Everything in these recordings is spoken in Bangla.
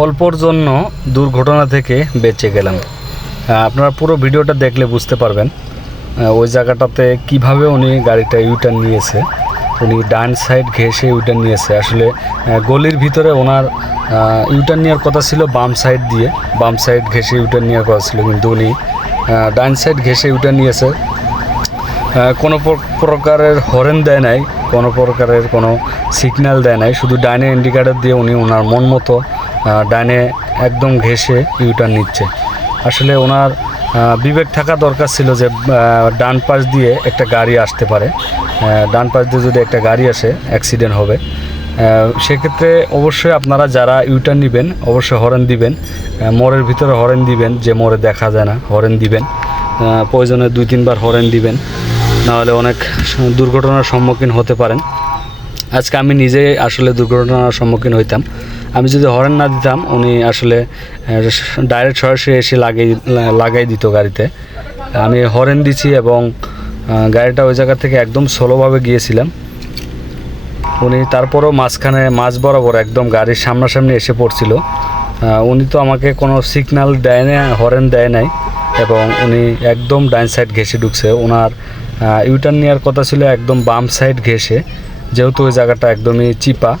অল্পর জন্য দুর্ঘটনা থেকে বেঁচে গেলাম। আপনারা পুরো ভিডিওটা দেখলে বুঝতে পারবেন ওই জায়গাটাতে কিভাবে উনি গাড়িটা ইউটার্ন নিয়েছে। উনি ডান সাইড ঘেঁষে ইউটার্ন নিয়েছে। আসলে গলির ভিতরে ওনার ইউটার্ন নেওয়ার কথা ছিল বাম সাইড দিয়ে, বাম সাইড ঘেঁষে ইউটার্ন নেওয়ার কথা ছিল, কিন্তু উনি ডান সাইড ঘেঁষে ইউটার্ন নিয়েছে। কোনো প্রকারের হরেন দেয় নাই, কোনো প্রকারের কোনো সিগন্যাল দেয় নাই, শুধু ডাইনে ইন্ডিকেটার দিয়ে উনি ওনার মন মতো ডাইনে একদম ঘেঁষে ইউটার্ন নিচ্ছে। আসলে ওনার বিবেক থাকা দরকার ছিল যে ডান পাশ দিয়ে একটা গাড়ি আসতে পারে, ডান পাশ দিয়ে যদি একটা গাড়ি আসে অ্যাক্সিডেন্ট হবে। সেক্ষেত্রে অবশ্যই আপনারা যারা ইউটার্ন নেবেন অবশ্যই হরেন দিবেন, মোড়ের ভিতরে হরেন দিবেন, যে মোড়ে দেখা যায় না হরেন দিবেন, প্রয়োজনে 2-3 বার হরেন দিবেন, নাহলে অনেক দুর্ঘটনার সম্মুখীন হতে পারেন। আজকে আমি নিজে আসলে দুর্ঘটনার সম্মুখীন হইতাম। আমি যদি হরেন না দিতাম উনি আসলে ডাইরেক্ট সরাসরি এসে লাগাই দিত গাড়িতে। আমি হরেন দিছি এবং গাড়িটা ওই জায়গা থেকে একদম স্লোভাবে গিয়েছিলাম। উনি তারপরও মাঝ বরাবর একদম গাড়ির সামনাসামনি এসে পড়ছিল। উনি তো আমাকে কোনো সিগন্যাল দেয় না, হরেন দেয় নাই, এবং উনি একদম ডান সাইড ঘেঁষে ঢুকছে। ওনার ইউটার্ন নেওয়ার কথা ছিল একদম বাম সাইড ঘেঁষে, যেহেতু ওই জায়গাটা একদমই চিপা।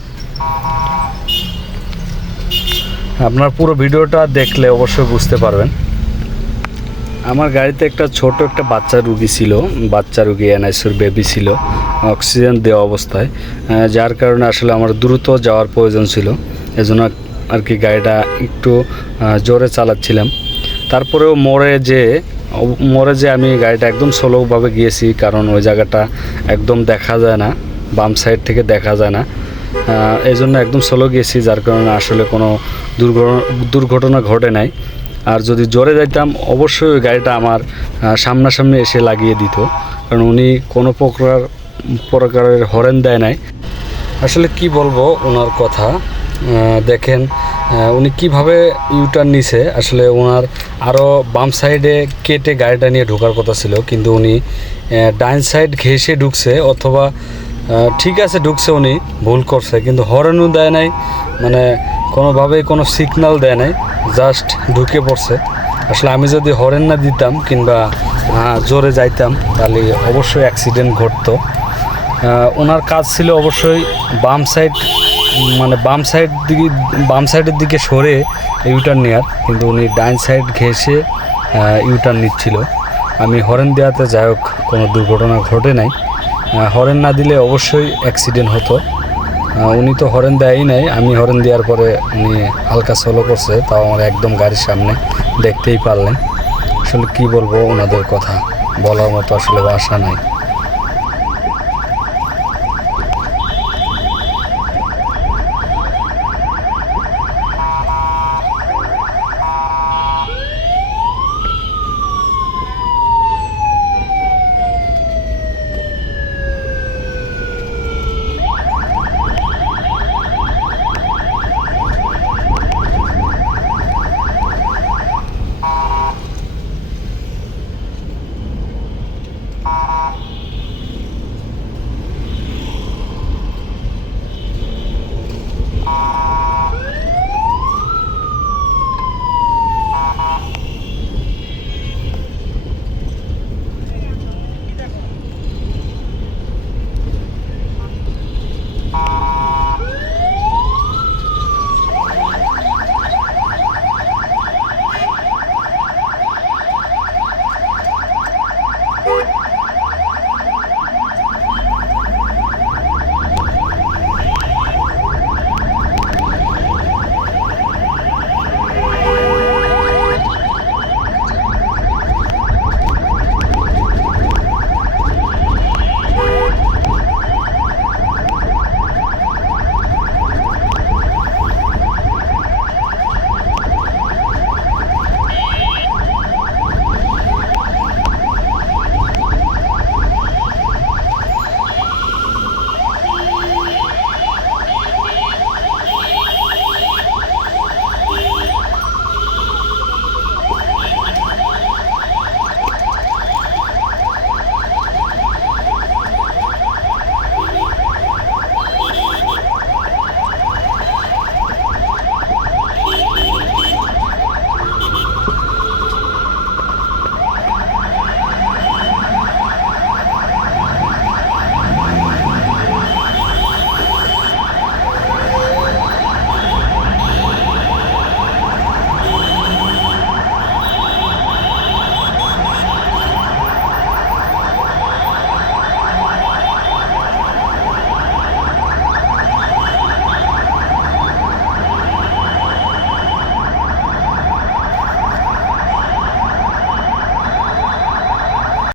আপনার পুরো ভিডিওটা দেখলে অবশ্যই বুঝতে পারবেন। আমার গাড়িতে ছোট একটা বাচ্চা রুগী ছিল, বাচ্চা রুগী এনআইসিউর বেবি ছিল, অক্সিজেন দেওয়া অবস্থায়, যার কারণে আসলে আমার দ্রুত যাওয়ার প্রয়োজন ছিল। এজন্য আর কি গাড়িটা একটু জোরে চালাচ্ছিলাম। তারপরেও মোড়ে যে আমি গাড়িটা একদম স্লোভাবে গিয়েছি, কারণ ওই জায়গাটা একদম দেখা যায় না, বাম সাইড থেকে দেখা যায় না, এই জন্য একদম স্লো গিয়েছি, যার কারণে আসলে কোনো দুর্ঘটনা ঘটে নাই। আর যদি জোরে যাইতাম অবশ্যই ওই গাড়িটা আমার সামনাসামনি এসে লাগিয়ে দিত, কারণ উনি কোনো প্রকারের হরেন দেয় নাই। আসলে কি বলবো ওনার কথা, দেখেন উনি কিভাবে ইউটার্ন নিছে। আসলে ওনার আরও বাম সাইডে কেটে গাড়িটা নিয়ে ঢোকার কথা ছিল, কিন্তু উনি ডান সাইড ঘেঁষে ঢুকছে, অথবা ঠিক আছে ঢুকছে, উনি ভুল করছে, কিন্তু হরেনও দেয় নাই, মানে কোনোভাবেই কোনো সিগন্যাল দেয় নাই, জাস্ট ঢুকে পড়ছে। আসলে আমি যদি হরেন না দিতাম কিংবা জোরে যাইতাম তাহলে অবশ্যই অ্যাক্সিডেন্ট ঘটতো। ওনার কাজ ছিল অবশ্যই বাম সাইডের দিকে সরে ইউটার্ন নেওয়ার, কিন্তু উনি ডান সাইড ঘেঁষে ইউটার্ন নিচ্ছিল। আমি হরেন দেওয়াতে যাই হোক কোনো দুর্ঘটনা ঘটে নাই। হরেন না দিলে অবশ্যই অ্যাক্সিডেন্ট হতো। উনি তো হরেন দেয়ই নাই, আমি হরেন দেওয়ার পরে উনি হালকা স্লো করছে, তাও আমার একদম গাড়ির সামনে, দেখতেই পারলেন। আসলে কি বলবো ওনাদের কথা, বলার মতো আসলে ভাষা নাই।